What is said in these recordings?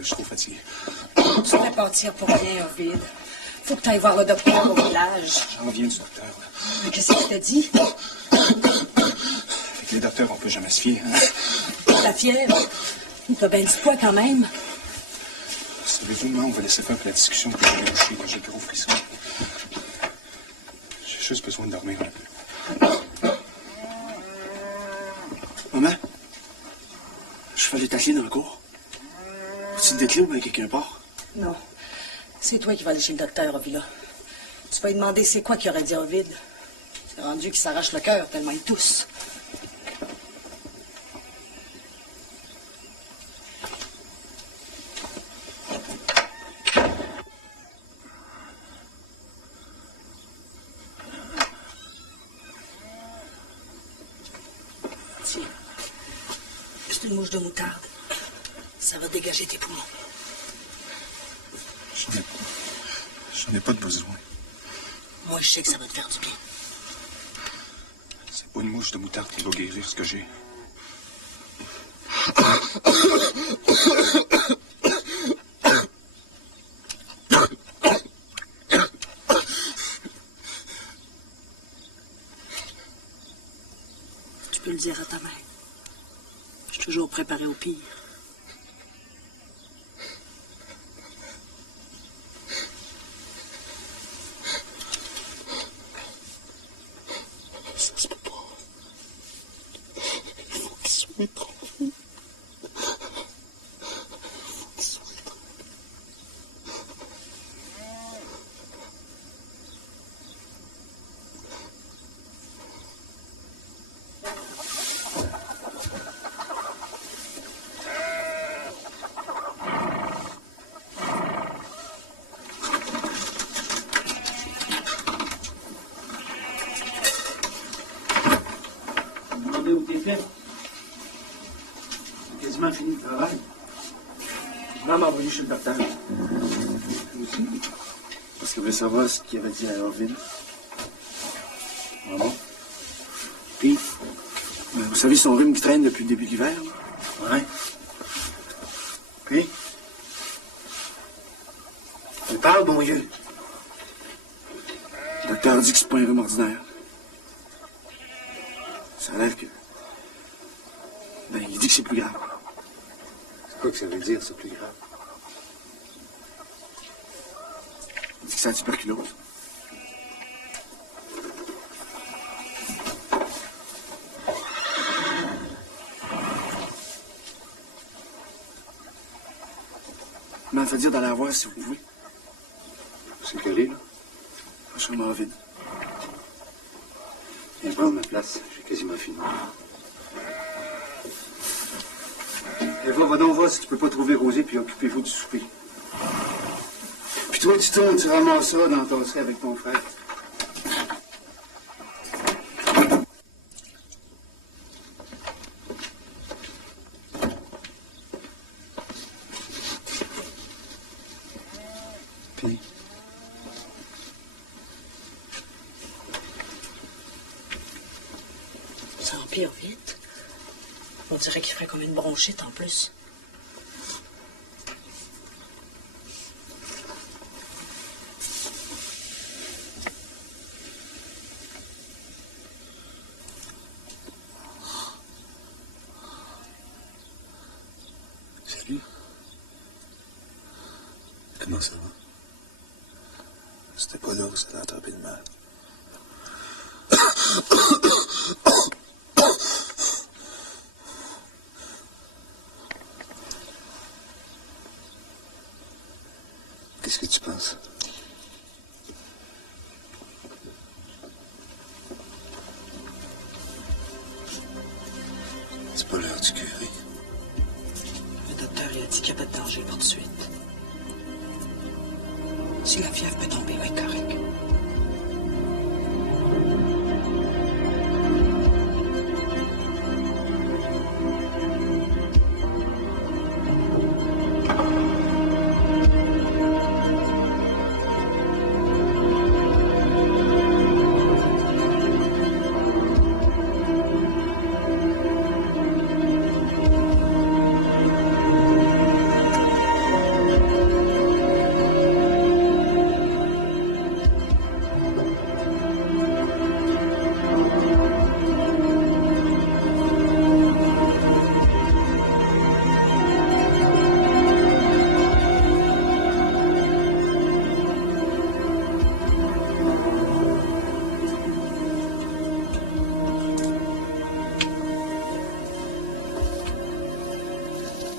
Je suis trop fatigué. Tu devrais partir pour rien, Ovid. Faut que tu ailles voir le docteur au village. J'en viens du docteur. Mais qu'est-ce qu'il t'a dit? Avec les docteurs, on peut jamais se fier. Hein? La fièvre? T'as bien du poids quand même. Savez-vous, maman, on va laisser faire pour la discussion que j'ai couché, que j'ai le gros frisson. J'ai juste besoin de dormir un peu. Maman? Je fais les taxis dans le cours. Tu te déclines avec quelqu'un part? Non. C'est toi qui vas aller chez le docteur, Ovila. Tu vas lui demander c'est quoi qu'il aurait dit à Ovid. C'est rendu qu'il s'arrache le cœur tellement il tousse. Tiens. C'est une mouche de moutarde. Ça va dégager tes poumons. J'en ai pas de besoin. Moi, je sais que ça va te faire du bien. C'est pas une mouche de moutarde qui va guérir ce que j'ai. Tu peux le dire à ta mère. Je suis toujours préparé au pire. Quasiment fini le travail. Maman m'a envoyé chez le docteur. Aussi. Parce qu'elle voulait savoir ce qu'il avait dit à Orville. Maman. Puis, vous savez son rhume qui traîne depuis le début de l'hiver? Ouais. Puis, il parle, bon Dieu. Le docteur dit que c'est pas un rhume ordinaire. Ça a l'air que... Ben, il dit que c'est plus grave. C'est quoi que ça veut dire, c'est plus grave? Il dit que c'est la tuberculose. Il m'a fait dire d'aller la voir si vous pouvez. C'est qu'elle est, là? Franchement vide. Viens prendre ma place, j'ai quasiment fini. Eva, va donc voir si tu peux pas trouver Rosé, puis occupez-vous du souper. Puis toi, tu tournes, tu ramasses ça dans ton sac avec ton frère. Puis... Ça empire vite. On dirait qu'il ferait comme une bronchite en plus. Comment ça va? C'était pas là que ça a attrapé le mal. Qu'est-ce que tu penses? C'est pas l'heure du curé. Le docteur il a dit qu'il n'y a pas de danger pour de suite. Si la fièvre peut tomber, il va être correct.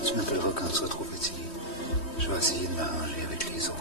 Tu m'appelleras quand tu seras trop fatigué. Je vais essayer de m'arranger avec les autres.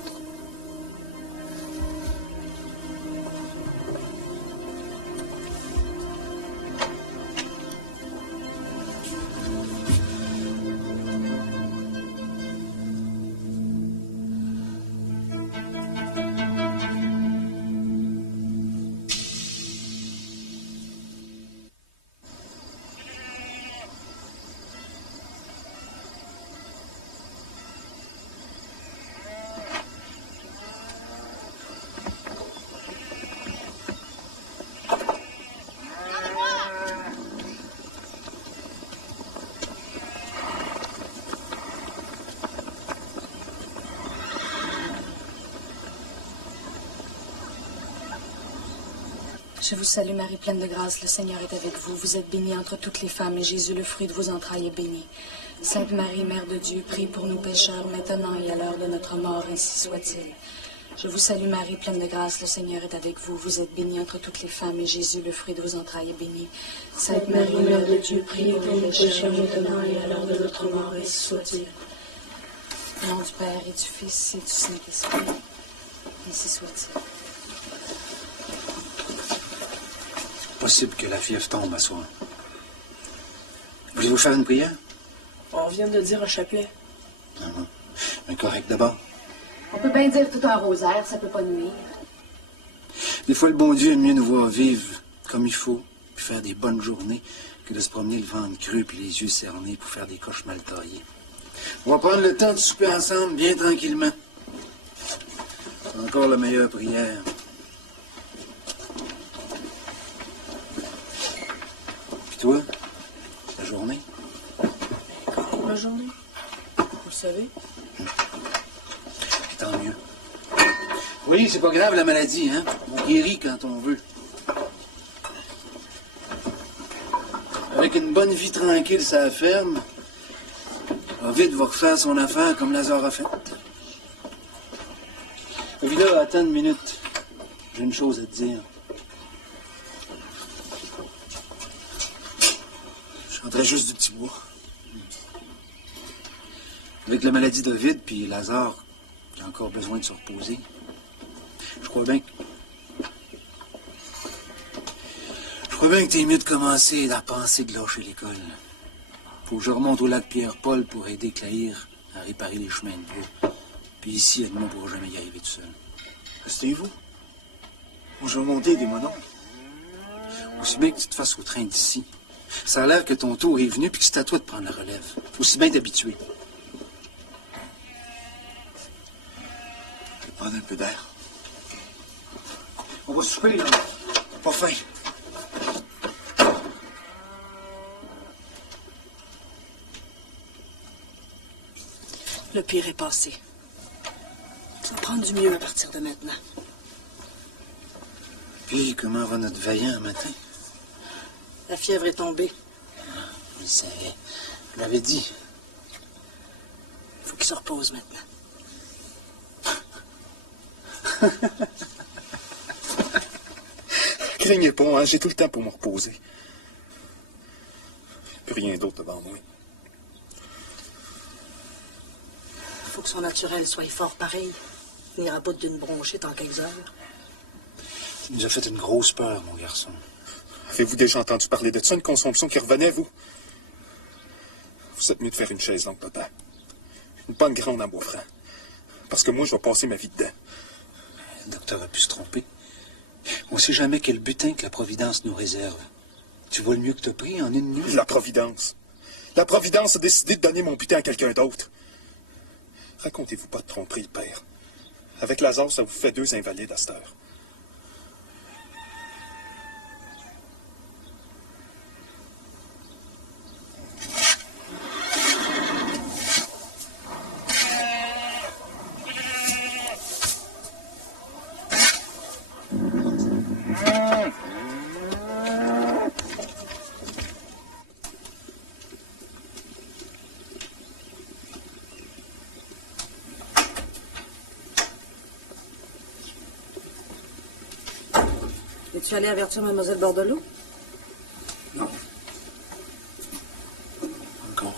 Je vous salue Marie, pleine de grâce, le Seigneur est avec vous. Vous êtes bénie entre toutes les femmes, et Jésus, le fruit de vos entrailles, est béni. Sainte Marie, Mère de Dieu, prie pour nous pécheurs, maintenant et à l'heure de notre mort, ainsi soit-il. Je vous salue Marie, pleine de grâce, le Seigneur est avec vous. Vous êtes bénie entre toutes les femmes, et Jésus, le fruit de vos entrailles, est béni. Sainte Marie, Mère de Dieu, prie pour nous pécheurs, maintenant et à l'heure de notre mort, ainsi soit-il. Au nom du Père et du Fils et du Saint-Esprit, ainsi soit-il. Possible que la fièvre tombe à soir. Voulez-vous faire une prière? On vient de dire un chapelet. Mais correct d'abord. On peut bien dire tout un rosaire, ça peut pas nuire. Des fois, le bon Dieu aime mieux nous voir vivre comme il faut, puis faire des bonnes journées, que de se promener le ventre cru puis les yeux cernés pour faire des coches mal taillées. On va prendre le temps de souper ensemble, bien tranquillement. C'est encore la meilleure prière. Puis toi, la journée? La journée? Vous le savez? Tant mieux. Oui, c'est pas grave la maladie, hein? On guérit quand on veut. Avec une bonne vie tranquille, ça ferme. Ovid va refaire son affaire comme Lazare a fait. Ovida, attends une minute. J'ai une chose à te dire. Je rentrais juste du petit bois. Avec la maladie d'Ovid puis Lazare, j'ai encore besoin de se reposer. Je crois bien que t'es mieux de commencer à penser de lâcher l'école. Faut que je remonte au lac Pierre-Paul pour aider Claire à réparer les chemins de bois. Puis ici, Edmond ne pourra jamais y arriver tout seul. Restez-vous. Je vais monter des monos. Aussi bien que tu te fasses au train d'ici. Ça a l'air que ton tour est venu puis que c'est à toi de prendre la relève. Aussi bien t'habituer. Je vais prendre un peu d'air. On va souper, là. Pas faim. Le pire est passé. Ça va prendre du mieux à partir de maintenant. Puis, comment va notre vaillant un matin? La fièvre est tombée. Je le savais. Je l'avais dit. Il faut qu'il se repose maintenant. Craignez pas, hein, j'ai tout le temps pour me reposer. Plus rien d'autre devant moi. Il faut que son naturel soit fort pareil. Il n'ira pas d'une bronchite en quelques heures. Tu nous as fait une grosse peur, mon garçon. Avez-vous déjà entendu parler de ça, une consomption qui revenait, vous? Vous êtes mieux de faire une chaise longue, papa. Une bonne grande en bois franc. Parce que moi, je vais passer ma vie dedans. Le docteur a pu se tromper. On ne sait jamais quel butin que la Providence nous réserve. Tu vois le mieux que t'as pris en une nuit? La Providence. La Providence a décidé de donner mon butin à quelqu'un d'autre. Racontez-vous pas de tromperie, le père. Avec Lazare, ça vous fait 2 invalides à cette heure. Es-tu allé avertir Mademoiselle Bordelot? Non. Encore.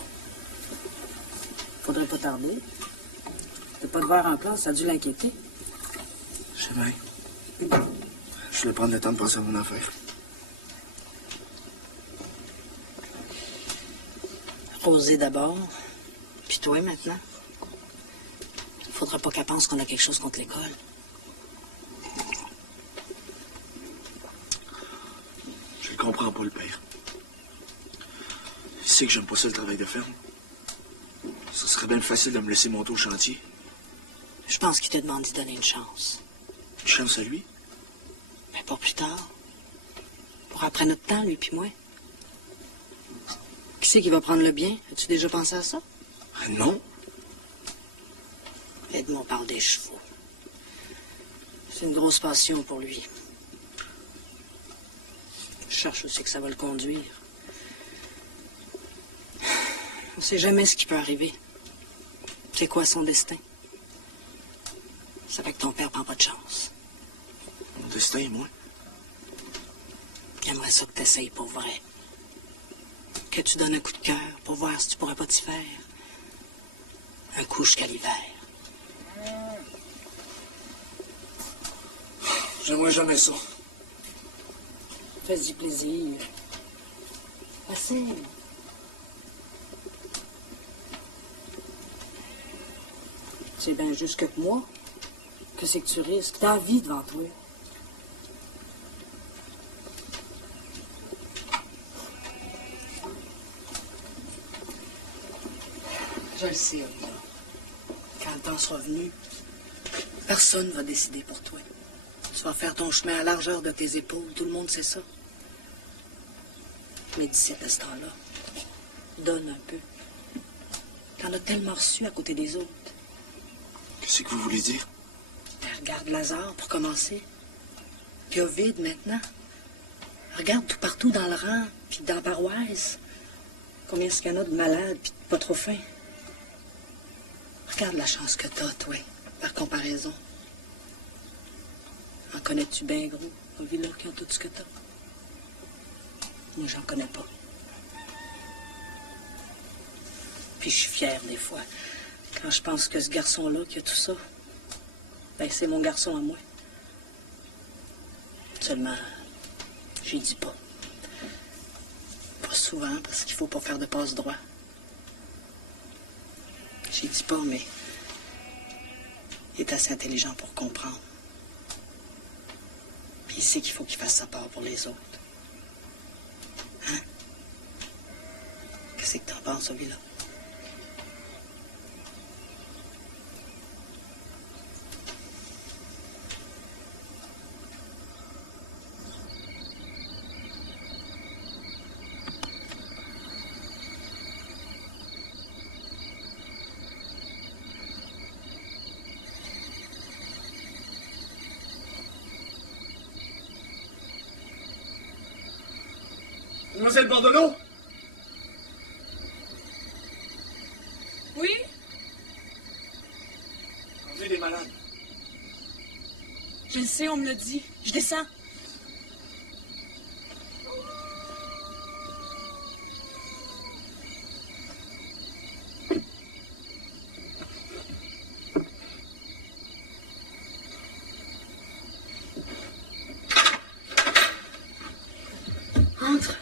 Faudrait pas tarder. T'as pas de verre en place, ça a dû l'inquiéter. Je sais bien. Je vais prendre le temps de penser à mon affaire. Rosée d'abord, puis toi maintenant. Faudra pas qu'elle pense qu'on a quelque chose contre l'école. Je le comprends pas, le père. Il sait que j'aime pas ça, le travail de ferme. Ça serait bien facile de me laisser monter au chantier. Je pense qu'il te demande d'y donner une chance. Une chance à lui? Mais pas plus tard. Pour après notre temps, lui puis moi. Qui c'est qui va prendre le bien? As-tu déjà pensé à ça? Ah, non. Edmond parle des chevaux. C'est une grosse passion pour lui. Je cherche aussi que ça va le conduire. On ne sait jamais ce qui peut arriver. C'est quoi son destin? Ça fait que ton père prend pas de chance. Mon destin, moi. J'aimerais ça que tu essayes pour vrai. Que tu donnes un coup de cœur pour voir si tu pourrais pas t'y faire. Un coup jusqu'à l'hiver. J'aimerais jamais ça. Fais-y plaisir. Assez. C'est bien juste que moi. Que c'est que tu risques? Ta vie devant toi. Je le sais, Olga. Quand le temps sera venu, personne ne va décider pour toi. Tu vas faire ton chemin à largeur de tes épaules, tout le monde sait ça. Mais d'ici à ce temps-là, donne un peu. T'en as tellement reçu à côté des autres. Qu'est-ce que vous voulez dire? Ben, regarde Lazare pour commencer. Puis Ovide maintenant. Regarde tout partout dans le rang, puis dans la paroisse. Combien est-ce qu'il y en a de malades, puis de pas trop fins. Regarde la chance que t'as, toi, par comparaison. En connais-tu bien gros, au villa qui ont tout ce que t'as? Moi, j'en connais pas. Puis je suis fière des fois. Quand je pense que ce garçon-là qui a tout ça, ben c'est mon garçon à moi. Seulement, j'y dis pas. Pas souvent, parce qu'il faut pas faire de passe-droit. J'y dis pas, mais il est assez intelligent pour comprendre. Puis il sait qu'il faut qu'il fasse sa part pour les autres. Hein? Qu'est-ce que t'en penses, celui-là? Mademoiselle Bordelot? Oui? J'ai des malades. sais, on me l'a dit. Je descends. Entre.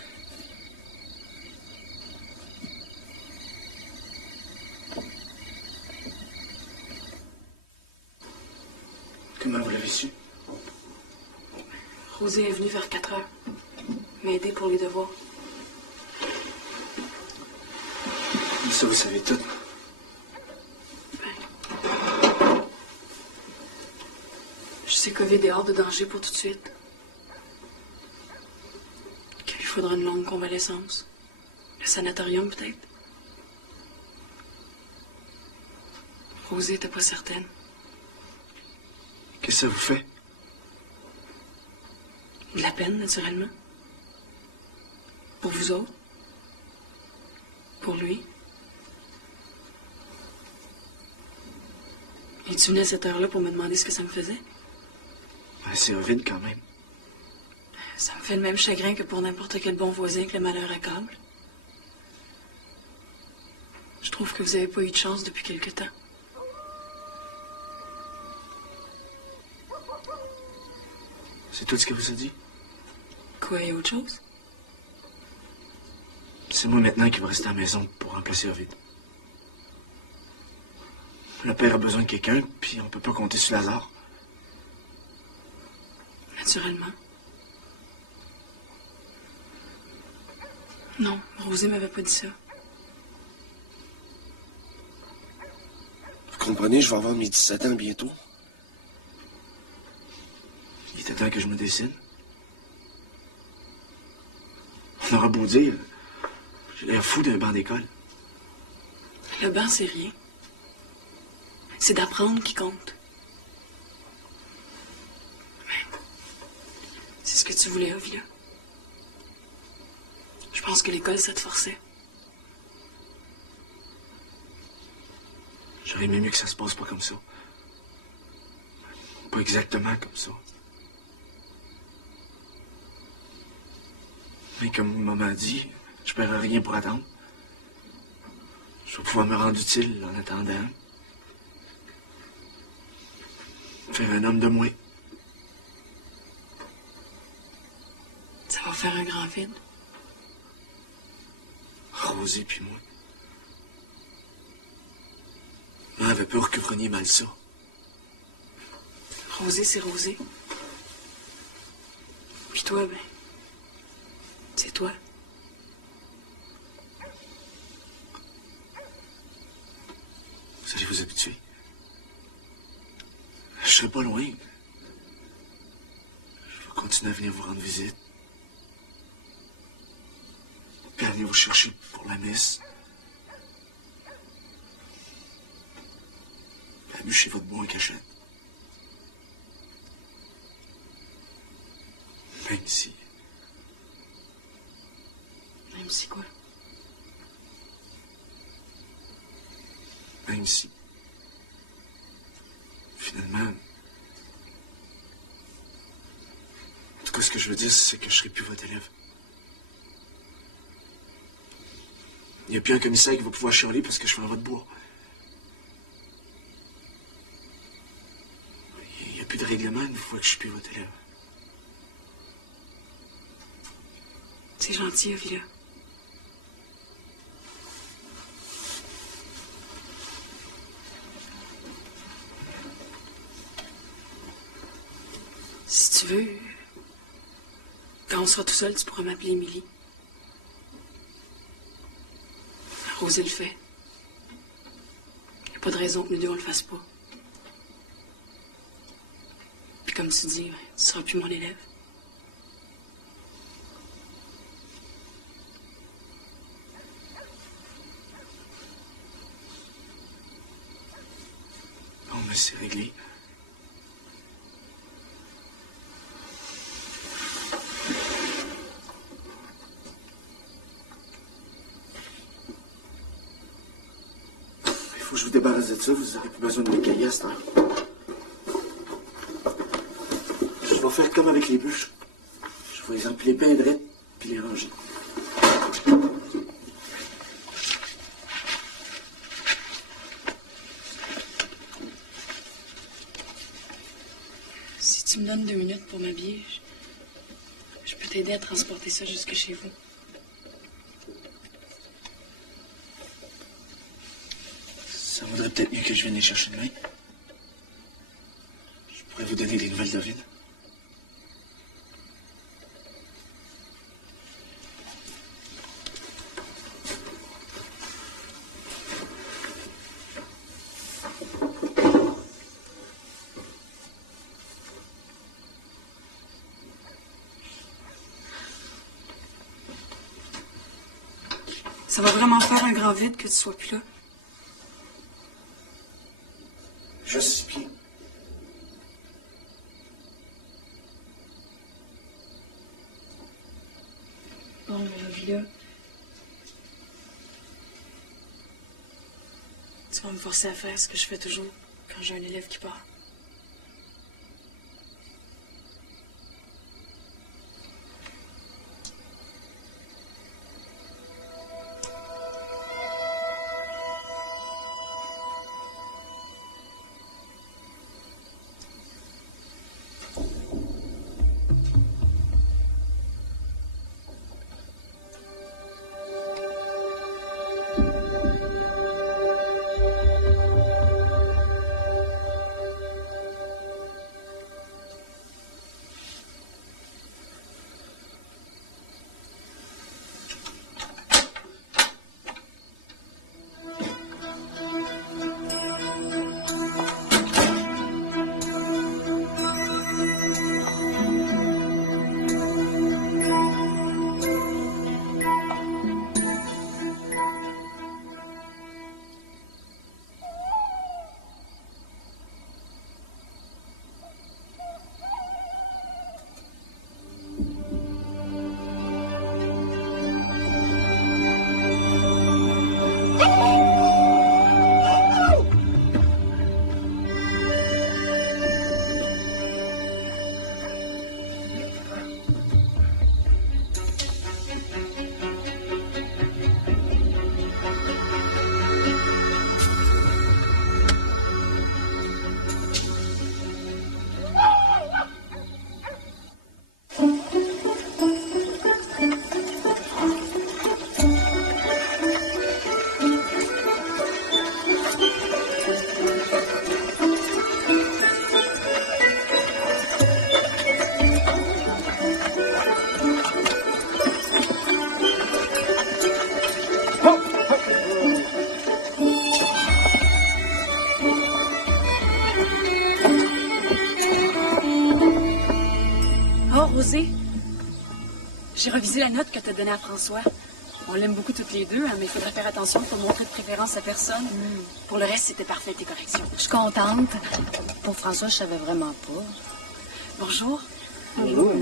Comment vous l'avez su? Rosé est venu vers 4 heures. M'aider pour les devoirs. Ça, vous savez tout. Je sais qu'Ovid est hors de danger pour tout de suite. Qu'il lui faudra une longue convalescence. Le sanatorium, peut-être. Rosée n'était pas certaine. Qu'est-ce que ça vous fait? De la peine, naturellement. Pour vous autres. Pour lui. Et tu venais à cette heure-là pour me demander ce que ça me faisait? Ben, c'est Ovid quand même. Ça me fait le même chagrin que pour n'importe quel bon voisin que le malheur accable. Je trouve que vous n'avez pas eu de chance depuis quelque temps. C'est tout ce qu'elle vous a dit? Quoi, et autre chose? C'est moi maintenant qui va rester à la maison pour remplacer Ovid. Le père a besoin de quelqu'un, puis on peut pas compter sur Lazare. Naturellement. Non, Rosé m'avait pas dit ça. Vous comprenez, je vais avoir mes 17 ans bientôt. Il était temps que je me décide. On aura beau dire, j'ai l'air fou d'un banc d'école. Le banc, c'est rien. C'est d'apprendre qui compte. Mais c'est ce que tu voulais, Ovila. Je pense que l'école, ça te forçait. J'aurais aimé mieux que ça se passe pas comme ça. Pas exactement comme ça. Mais comme maman a dit, je paierai rien pour attendre. Je vais pouvoir me rendre utile en attendant. Faire un homme de moins. Ça va faire un grand vide. Rosé puis moi. Maman avait peur que vous preniez mal ça. Rosé, c'est Rosé. Puis toi, ben, c'est toi. Vous allez vous habituer. Je serai pas loin. Je vais continuer à venir vous rendre visite. Puis à venir vous chercher pour la messe. Puis à bûcher votre bois en cachette. Même si... Même si quoi? Même si... Finalement... En tout cas, ce que je veux dire, c'est que je serai plus votre élève. Il n'y a plus un commissaire qui va pouvoir chialer parce que je fais un votre bois. Il n'y a plus de règlement une fois que je suis plus votre élève. C'est gentil, Ovila. Si tu veux, quand on sera tout seul, tu pourras m'appeler Émilie. Rosé le fait. Il n'y a pas de raison que nous deux, on le fasse pas. Puis comme tu dis, tu seras plus mon élève. Bon, mais c'est réglé. Il faut que je vous débarrasse de ça, vous n'aurez plus besoin de mes cahiers à cette heure. faire comme avec les bûches. Je vais les empiler bien drettes, puis les ranger. Si tu me donnes 2 minutes pour m'habiller, je peux t'aider à transporter ça jusque chez vous. Ça vaudrait peut-être mieux que je vienne les chercher demain. Je pourrais vous donner des nouvelles d'Ovid. Ça va vraiment faire un grand vide que tu sois plus là. Juste 6 pieds. Bon, mais Villa, tu vas me forcer à faire ce que je fais toujours quand j'ai un élève qui part. J'ai revisé la note que tu as donnée à François. On l'aime beaucoup toutes les deux, hein, mais il faudrait faire attention pour montrer de préférence à personne. Pour le reste, c'était parfait, tes corrections. Je suis contente. Pour François, je savais vraiment pas. Bonjour. Bonjour.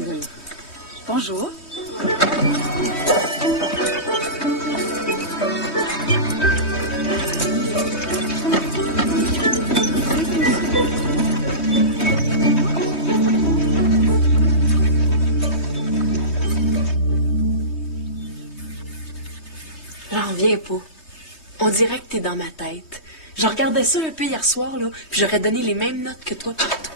Bonjour. J'en reviens pas. On dirait que t'es dans ma tête. Je regardais ça un peu hier soir, là, puis j'aurais donné les mêmes notes que toi partout.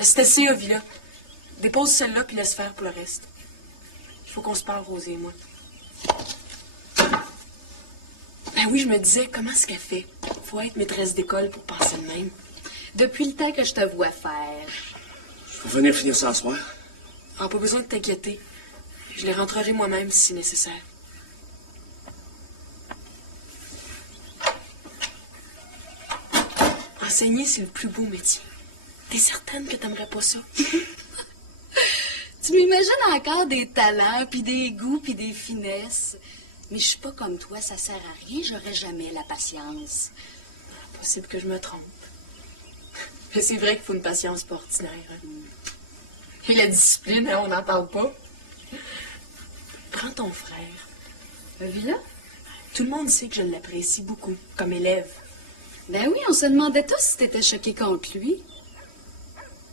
C'était ça, Villa. Dépose celle-là, puis laisse faire pour le reste. Il faut qu'on se parle, Rosée et moi. Ben oui, je me disais, comment est-ce qu'elle fait? Faut être maîtresse d'école pour penser de même. Depuis le temps que je te vois faire. Je vais venir finir ça ce soir. Ah, pas besoin de t'inquiéter. Je les rentrerai moi-même si nécessaire. Enseigner, c'est le plus beau métier. T'es certaine que t'aimerais pas ça? Tu m'imagines encore des talents, puis des goûts, puis des finesses. Mais je suis pas comme toi, ça sert à rien, j'aurais jamais la patience. Possible que je me trompe. Mais c'est vrai qu'il faut une patience pas ordinaire. Hein? Et la discipline, hein, on n'en parle pas. Prends ton frère. Villa? Tout le monde sait que je l'apprécie beaucoup, comme élève. Ben oui, on se demandait tous si t'étais choqué contre lui.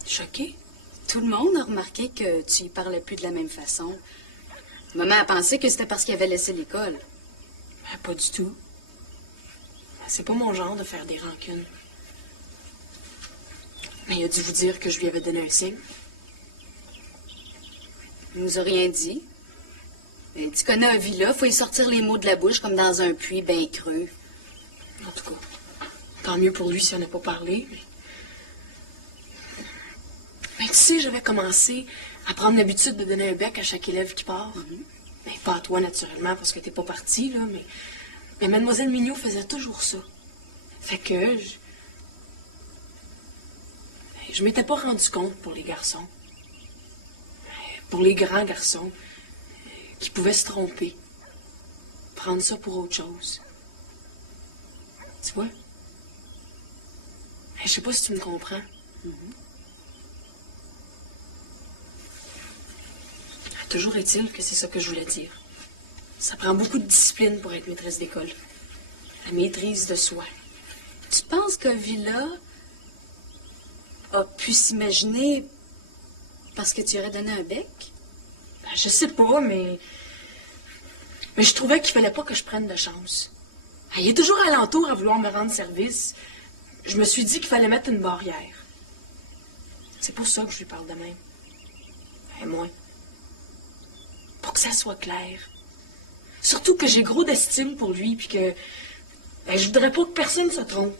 Choqué? Tout le monde a remarqué que tu y parlais plus de la même façon. Maman a pensé que c'était parce qu'il avait laissé l'école. Ben, pas du tout. Ben, c'est pas mon genre de faire des rancunes. Mais il a dû vous dire que je lui avais donné un signe. Il nous a rien dit. Et tu connais un villa, faut y sortir les mots de la bouche comme dans un puits bien creux. En tout cas, tant mieux pour lui s'il n'en a pas parlé. Mais tu sais, j'avais commencé à prendre l'habitude de donner un bec à chaque élève qui part. Ben, pas à toi, naturellement, parce que t'es pas parti, là, mais Mademoiselle Mignot faisait toujours ça. Fait que je m'étais pas rendu compte pour les garçons. Pour les grands garçons qui pouvaient se tromper. Prendre ça pour autre chose. Tu vois? Je sais pas si tu me comprends. Toujours est-il que c'est ça que je voulais dire. Ça prend beaucoup de discipline pour être maîtresse d'école. La maîtrise de soi. Tu penses que Villa a pu s'imaginer parce que tu aurais donné un bec? Ben, je sais pas, mais je trouvais qu'il fallait pas que je prenne de chance. Il est toujours alentour à vouloir me rendre service. Je me suis dit qu'il fallait mettre une barrière. C'est pour ça que je lui parle de même. Et moi. Pour que ça soit clair. Surtout que j'ai gros d'estime pour lui, puis que je voudrais pas que personne se trompe.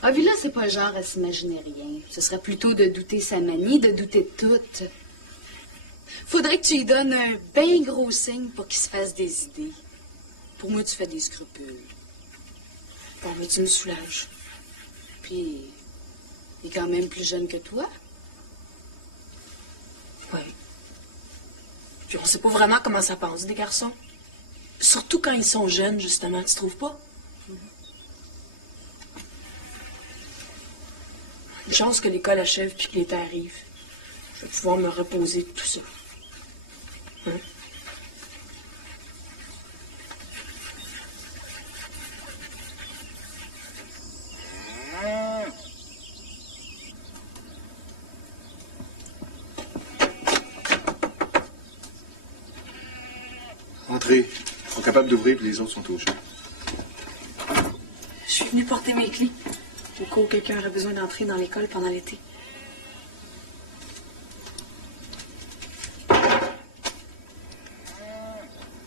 Ah, Villa, c'est pas le genre à s'imaginer rien. Ce serait plutôt de douter sa manie, de douter de tout. Faudrait que tu lui donnes un bien gros signe pour qu'il se fasse des idées. Pour moi, tu fais des scrupules. Bon, mais tu me soulages. Puis, il est quand même plus jeune que toi. Oui. Puis on sait pas vraiment comment ça pense, des garçons. Surtout quand ils sont jeunes, justement, tu trouves pas? Une chance que l'école achève puis que l'été arrive. Je vais pouvoir me reposer de tout ça. Hein? Entrez. Ils sont capables d'ouvrir, puis les autres sont au chaud. Je suis venue porter mes clés. Au cas où quelqu'un aurait besoin d'entrer dans l'école pendant l'été.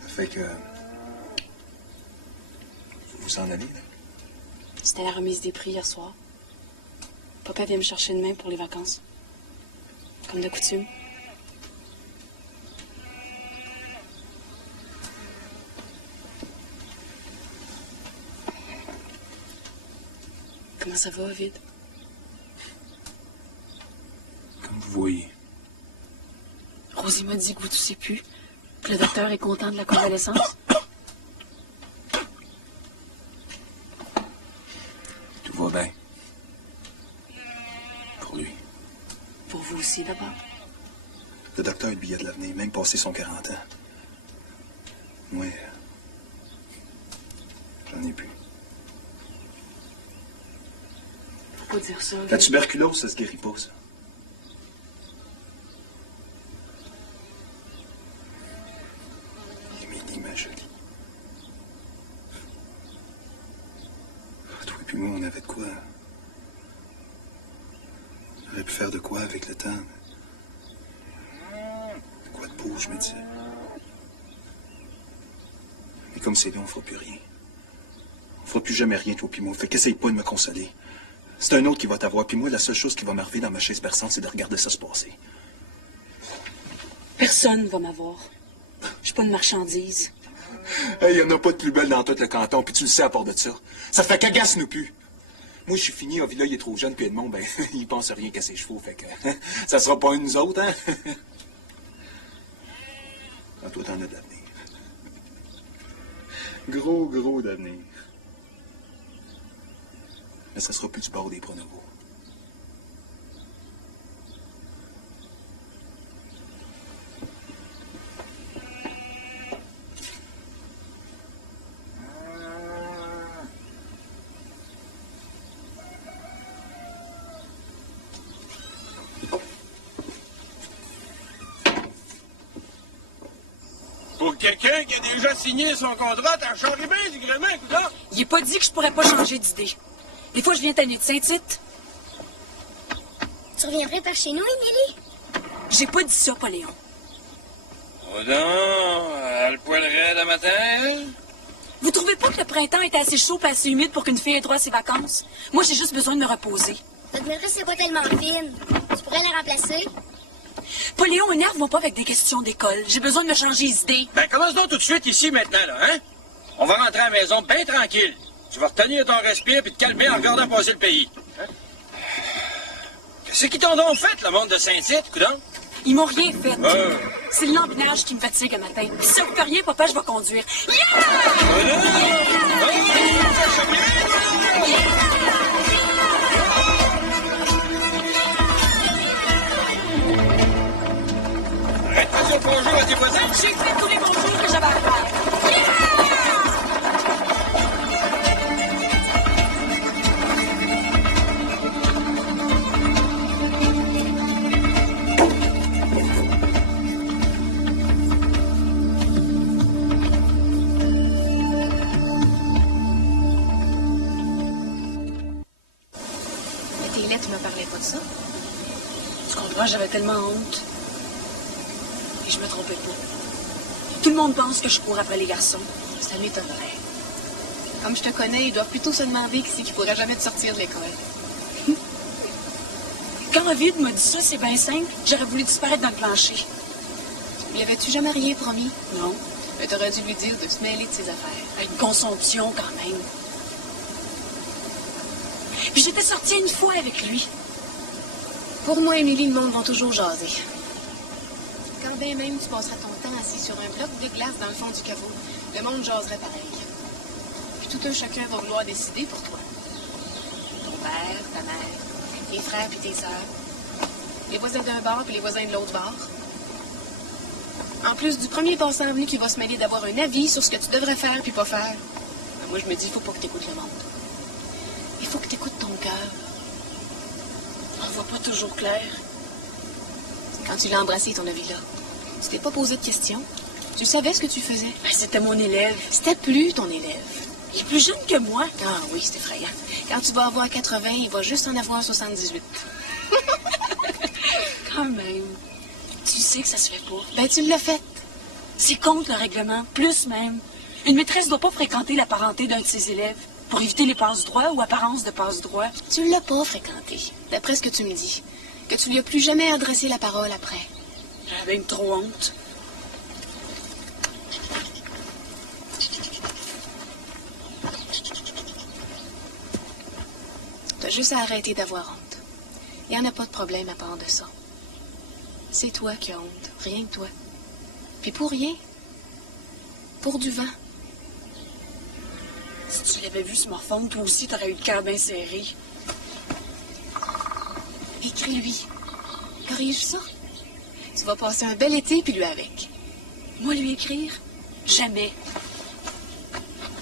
Fait que... Vous vous en allez, là? C'était la remise des prix hier soir. Papa vient me chercher demain pour les vacances. Comme de coutume. Comment ça va, Ovid? Comme vous voyez. Rosie m'a dit que vous toussez plus. Que le docteur est content de la convalescence. Tout va bien. Pour lui. Pour vous aussi, d'abord. Le docteur a le billet de l'avenir, même passé son 40 ans. Moi, j'en ai plus. Faut pas dire ça. La tuberculose, ça se guérit pas, ça. Émilie, ma jolie. Toi et puis moi, on avait de quoi. On aurait pu faire de quoi avec le temps. De quoi de beau, je me dis. Mais comme c'est là, on fera plus rien. On fera plus jamais rien, toi puis moi. Fait qu'essaye pas de me consoler. C'est un autre qui va t'avoir. Puis moi, la seule chose qui va m'arriver dans ma chaise berçante, c'est de regarder ça se passer. Personne va m'avoir. Je suis pas une marchandise. Hey, y en a pas de plus belle dans tout le canton, puis tu le sais à part de ça. Ça fait qu'agace-nous plus. Moi, je suis fini. Ovila, il est trop jeune, puis Edmond, ben, il pense rien qu'à ses chevaux, fait que ça sera pas un de nous autres, hein? Ah, toi, t'en as de l'avenir. Gros d'avenir. Mais ça sera plus du bord des Pronovo. quelqu'un qui a déjà signé son contrat, t'as changé bien du gréement, coudonc. Il est pas dit que je pourrais pas changer d'idée. Des fois, je viens tanner de Saint-Tite. Tu reviendrais par chez nous, Émilie? J'ai pas dit ça, Poléon. Oh non, elle poilerait le matin. Vous trouvez pas que le printemps est assez chaud et assez humide pour qu'une fille ait droit à ses vacances? Moi, j'ai juste besoin de me reposer. Notre maîtresse, c'est pas tellement fine. Tu pourrais la remplacer? Poléon, énerve-moi pas avec des questions d'école. J'ai besoin de me changer d'idée. Ben, commence donc tout de suite ici, maintenant, là, hein? On va rentrer à la maison bien tranquille. Tu vas retenir ton respire puis te calmer en regardant passer le pays. Hein? Qu'est-ce qu'ils t'ont donc fait, le monde de Saint-Tite, coudonc? Ils m'ont rien fait. C'est le lambinage qui me fatigue le matin. Si ça vous fait rien, papa, je vais conduire. Arrête pas de dire bonjour à tes voisins. J'ai fait tous les bonjours que j'avais à faire. Tes lettres me parlaient pas de ça. Tu comprends, j'avais tellement honte. Et je me trompais pas. Tout le monde pense que je cours après les garçons. Ça m'étonnerait. Comme je te connais, ils doivent plutôt se demander qui c'est qui pourrait jamais te sortir de l'école. Quand Ovid m'a dit ça, c'est bien simple. J'aurais voulu disparaître dans le plancher. Lui avais-tu jamais rien promis? Non. Mais t'aurais dû lui dire de se mêler de ses affaires. Une consomption, quand même. Puis j'étais sortie une fois avec lui. Pour moi, Émilie, le monde va toujours jaser. Quand bien même tu passeras ton temps assis sur un bloc de glace dans le fond du caveau, le monde jaserait pareil. Puis tout un chacun va vouloir décider pour toi. Ton père, ta mère, tes frères puis tes sœurs, les voisins d'un bar puis les voisins de l'autre bar. En plus du premier passant venu qui va se mêler d'avoir un avis sur ce que tu devrais faire puis pas faire, ben moi je me dis, il faut pas que t'écoutes le monde. Il faut que t'écoutes ton cœur. On voit pas toujours clair. Quand tu l'as embrassé, ton avis-là, tu t'es pas posé de questions. Tu savais ce que tu faisais. Ben, c'était mon élève. C'était plus ton élève. Il est plus jeune que moi. Ah oui, c'est effrayant. Quand tu vas avoir 80, il va juste en avoir 78. Quand même. Tu sais que ça se fait pas. Ben, tu l'as fait. C'est contre le règlement, plus même. Une maîtresse doit pas fréquenter la parenté d'un de ses élèves pour éviter les passe-droits ou apparences de passe-droits. Tu l'as pas fréquenté, d'après ce que tu me dis. Que tu lui as plus jamais adressé la parole après. J'avais une trop honte. T'as juste à arrêter d'avoir honte. Il n'y en a pas de problème à part de ça. C'est toi qui as honte, rien que toi. Puis pour rien. Pour du vent. Si tu l'avais vu se morfondre, toi aussi, t'aurais eu le cœur bien serré. Écris-lui. Corrige ça. Tu vas passer un bel été, puis lui avec. Moi, lui écrire? Jamais.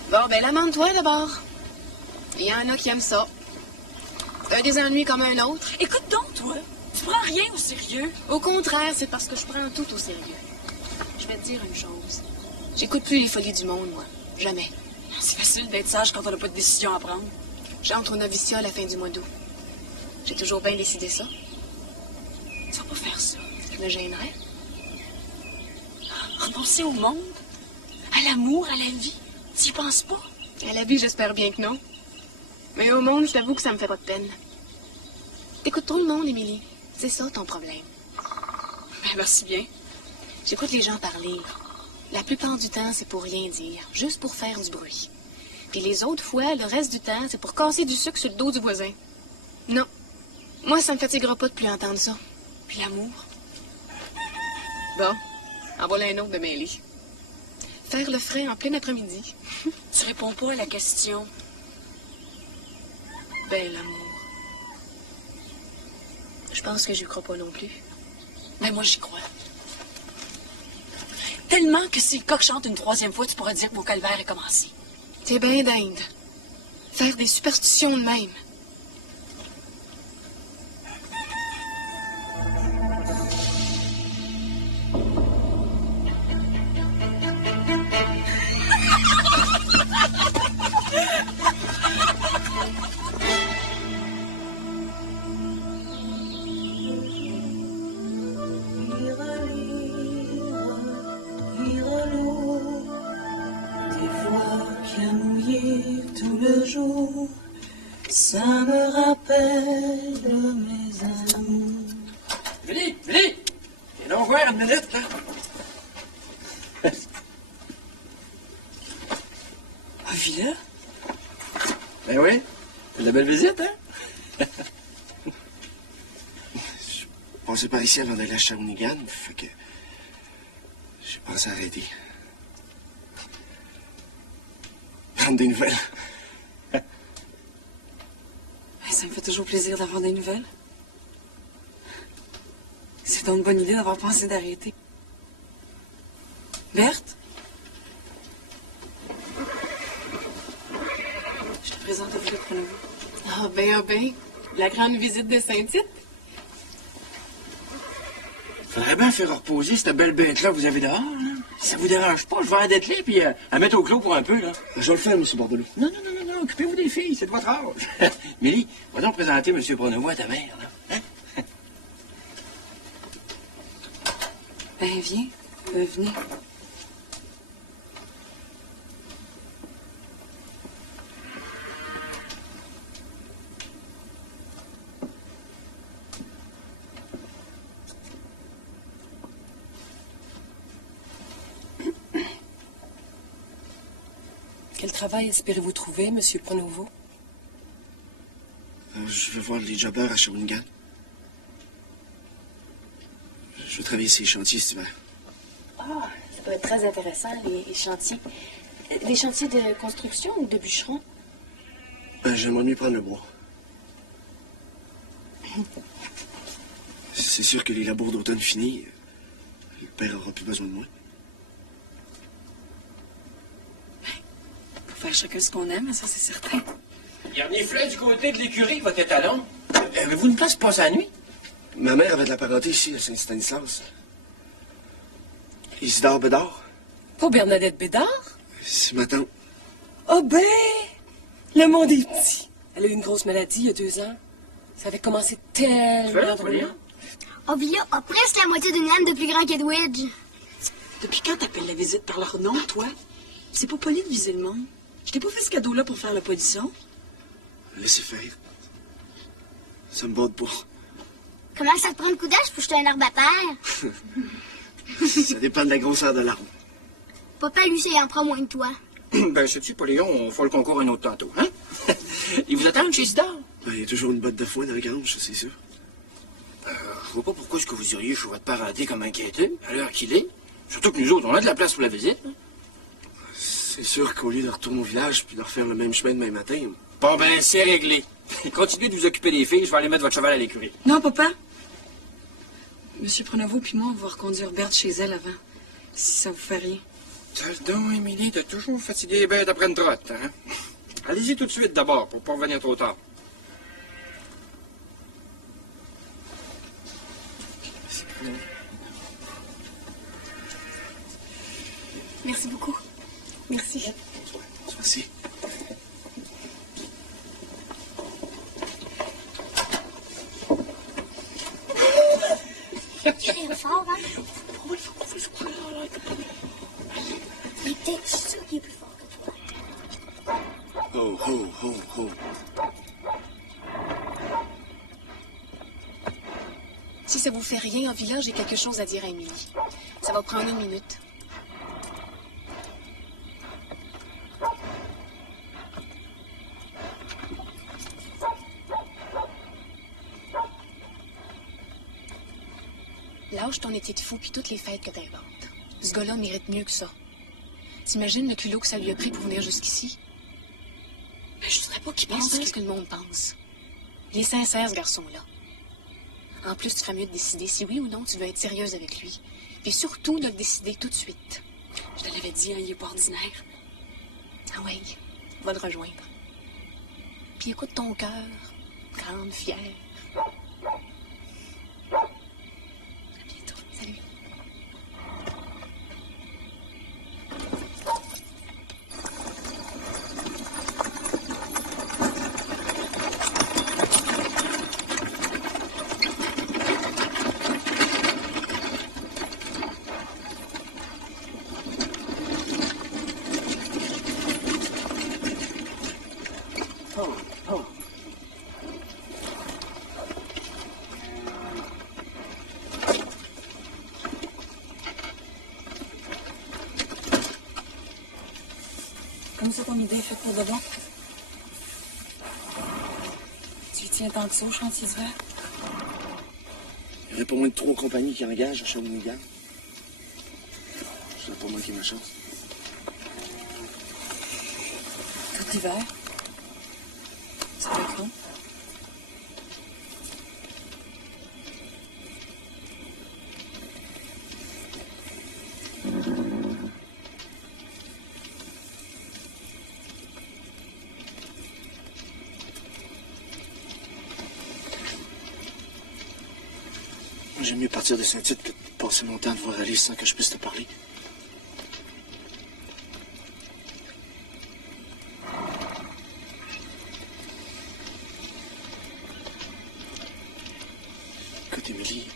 Bon, ben, l'amende-toi d'abord. Il y en a qui aiment ça. Un des ennuis comme un autre. Écoute donc, toi. Tu prends rien au sérieux. Au contraire, c'est parce que je prends tout au sérieux. Je vais te dire une chose. J'écoute plus les folies du monde, moi. Jamais. C'est facile d'être sage quand on n'a pas de décision à prendre. J'entre au noviciat à la fin du mois d'août. J'ai toujours bien décidé ça. Tu vas pas faire ça. Je me gênerais. Renoncer au monde, à l'amour, à la vie. Tu y penses pas? À la vie, j'espère bien que non. Mais au monde, je t'avoue que ça me fait pas de peine. T'écoutes trop le monde, Émilie. C'est ça ton problème. Ben, merci bien. J'écoute les gens parler. La plupart du temps, c'est pour rien dire, juste pour faire du bruit. Puis les autres fois, le reste du temps, c'est pour casser du sucre sur le dos du voisin. Non. Moi, ça me fatiguera pas de plus entendre ça. Puis l'amour? Bon, en voilà un autre de mêlé. Faire le frais en plein après-midi. Tu réponds pas à la question. Ben, l'amour. Je pense que j'y crois pas non plus. Mais moi, j'y crois. Tellement que si le coq chante une troisième fois, tu pourras dire que mon calvaire est commencé. T'es bien dinde. Faire des superstitions de même. Je passais par ici avant d'aller à Shawinigan, fait que j'ai pensé arrêter. Prendre des nouvelles. Ça me fait toujours plaisir d'avoir des nouvelles. C'est donc une bonne idée d'avoir pensé d'arrêter. Berthe? Je te présente à vous le Pronovo. Ah ben, la grande visite de Saint-Tite. Faudrait bien faire reposer cette belle bête-là que vous avez dehors, là. Si ça vous dérange pas, je vais arrêter là, puis à mettre au clos pour un peu, là. Je vais le faire, M. Bordelot. Non, occupez-vous des filles, c'est de votre âge. Mélie, va donc présenter M. Pronovo à ta mère, là. Hein? Ben, viens. Venez. Quel travail espérez-vous trouver, Monsieur Pronovo? Je vais voir les jobbers à Shawinigan. Je vais travailler sur les chantiers cet hiver. Ah, ça peut être très intéressant, les chantiers. Les chantiers de construction ou de bûcheron? J'aimerais mieux prendre le bois. C'est sûr que les labours d'automne finis, le père aura plus besoin de moi. Faire chacun ce qu'on aime, ça c'est certain. Il y a reniflait du côté de l'écurie, votre étalon. Avez-vous une place pour passer la nuit? Ma mère avait de la parenté ici, à Saint-Stanislas. Isidore Bédard. Pour Bernadette Bédard? C'est ma tante. Oh ben! Le monde est petit. Elle a eu une grosse maladie il y a 2 ans. Ça avait commencé tellement drôlement. Ovila a presque la moitié d'une lame de plus grand qu'Edwidge. Depuis quand t'appelles la visite par leur nom, toi? C'est pas poli de viser le monde. Je t'ai pas fait ce cadeau-là pour faire l'opposition. Laissez faire. Ça me borde pas. Comment ça te prend le coup d'âge pour jeter un arbre à terre? Ça dépend de la grosseur de l'arbre. Papa, lui, ça, il en prend moins que toi. Ben, sais-tu, Poléon, on fera le concours un autre tantôt, hein? Ils vous attendent chez Isidore? Il y a toujours une botte de foin dans le grange, c'est sûr. Je vois pas pourquoi est-ce que vous iriez chez votre parenté comme inquiété, à l'heure qu'il est. Surtout que nous autres, on a de la place pour la visite. Hein? C'est sûr qu'au lieu de retourner au village puis de refaire le même chemin demain matin... Bon, ben, c'est réglé. Continuez de vous occuper des filles, je vais aller mettre votre cheval à l'écurie. Non, papa. Monsieur Pronovo puis moi, on va reconduire Berthe chez elle avant. Si ça vous fait rien. Sale donc, Émilie, t'as toujours fatigué les bêtes après une trotte, hein? Allez-y tout de suite d'abord, pour pas revenir trop tard. Merci beaucoup. Merci. Merci. Il est fort, hein? Il est peut-être sûr qu'il est plus fort que toi. Ho, ho, ho, ho. Si ça vous fait rien en village, j'ai quelque chose à dire à Émilie. Ça va prendre 1 minute. Lâche ton été de fou puis toutes les fêtes que t'inventes. Ce gars-là mérite mieux que ça. T'imagines le culot que ça lui a pris pour venir jusqu'ici? Mais je voudrais pas qu'il pense ce que le monde pense. Il est sincère, ce garçon-là. En plus, tu ferais mieux de décider si oui ou non tu veux être sérieuse avec lui. Puis surtout de le décider tout de suite. Je te l'avais dit, hein, il est pas ordinaire. Ah ouais, va le rejoindre. Puis écoute ton cœur, grande, fière. À bientôt. Salut. Comme ça, ton idée est faite pour de bon? Tu y tient tant de ça au chantier d'hiver? Il y aurait pas moins de 3 compagnies qui engagent à Shawinigan. Je vais pas manquer ma chance. Tout l'hiver? Ça peut être long. J'aime mieux partir de Saint-Tite que de passer mon temps de voir Alice sans que je puisse te parler. Écoute, Émilie,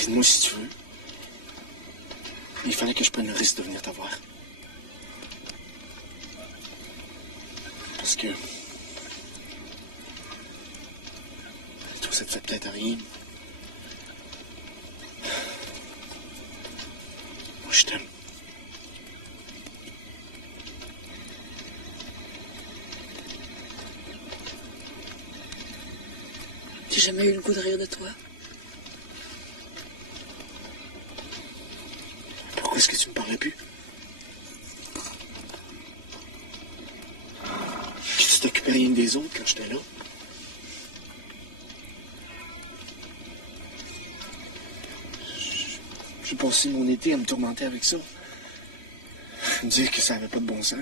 aide-moi si tu veux. Il fallait que je prenne le risque de venir te voir. Parce que... toi, ça te fait peut-être rien. Moi, je t'aime. J'ai jamais eu le goût de rire de toi. Pourquoi est-ce que tu me parlais plus? Que tu t'occupais rien des autres quand j'étais là? J'ai passé mon été à me tourmenter avec ça. À me dire que ça avait pas de bon sens.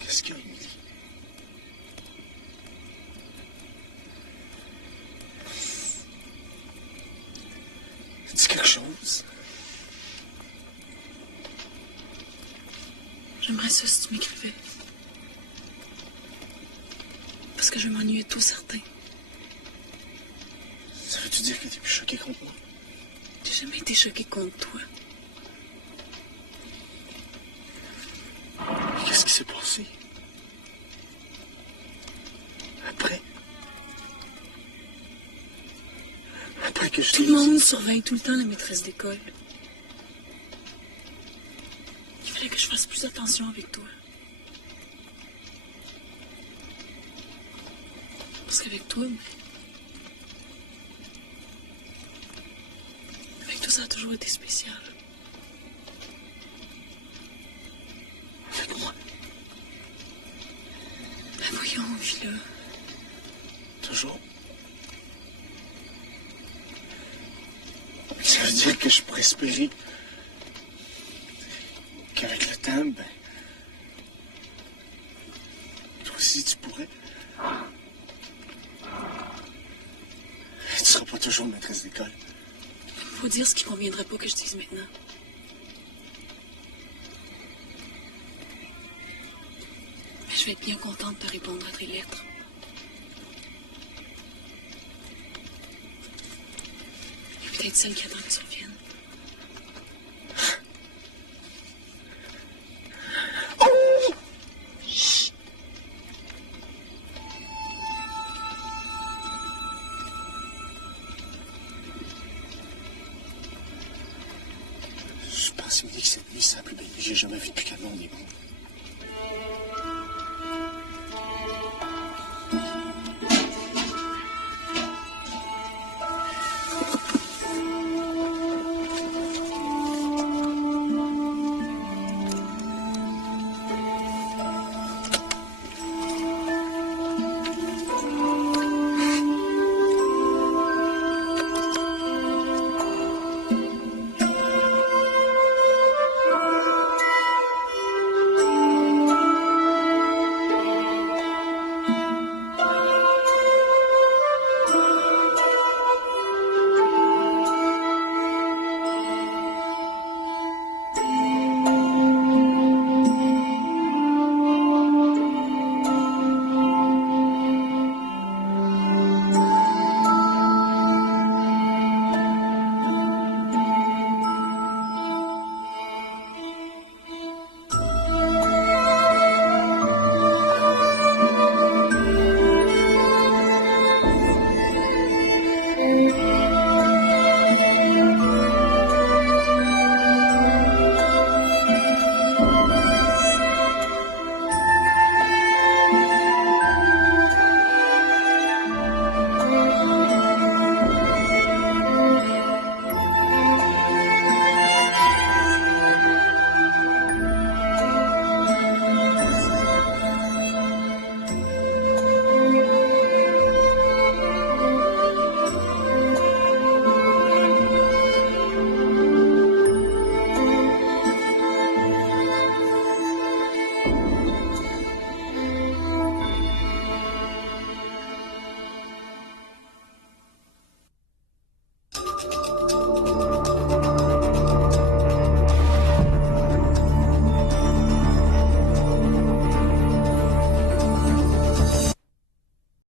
Qu'est-ce qu'il y a, Émilie? Dis quelque chose. J'aimerais ça si tu m'écrivais. Parce que je m'ennuyais de tout certain. Ça veut-tu dire que t'es plus choqué contre moi? J'ai jamais été choquée contre toi. Qu'est-ce qui s'est passé? Après que je Tout le monde surveille tout le temps la maîtresse d'école. Il fallait que je fasse plus attention avec toi. Parce qu'avec toi, avec toi, ça a toujours été spécial. Avec moi? Ben voyons, vis-là. Toujours. Ça veut dire que je pourrais espérer qu'avec le temps, ben... toi aussi, tu pourrais. Tu seras pas toujours maîtresse d'école. Faut dire ce qui conviendrait pas que je dise maintenant. Mais je vais être bien contente de répondre à tes lettres. Et peut-être celle qui attend que tu reviennes. Chut! Je pense, Émilie, que cette nuit, c'est la plus belle nuit que j'ai jamais vue depuis qu'elle est bon.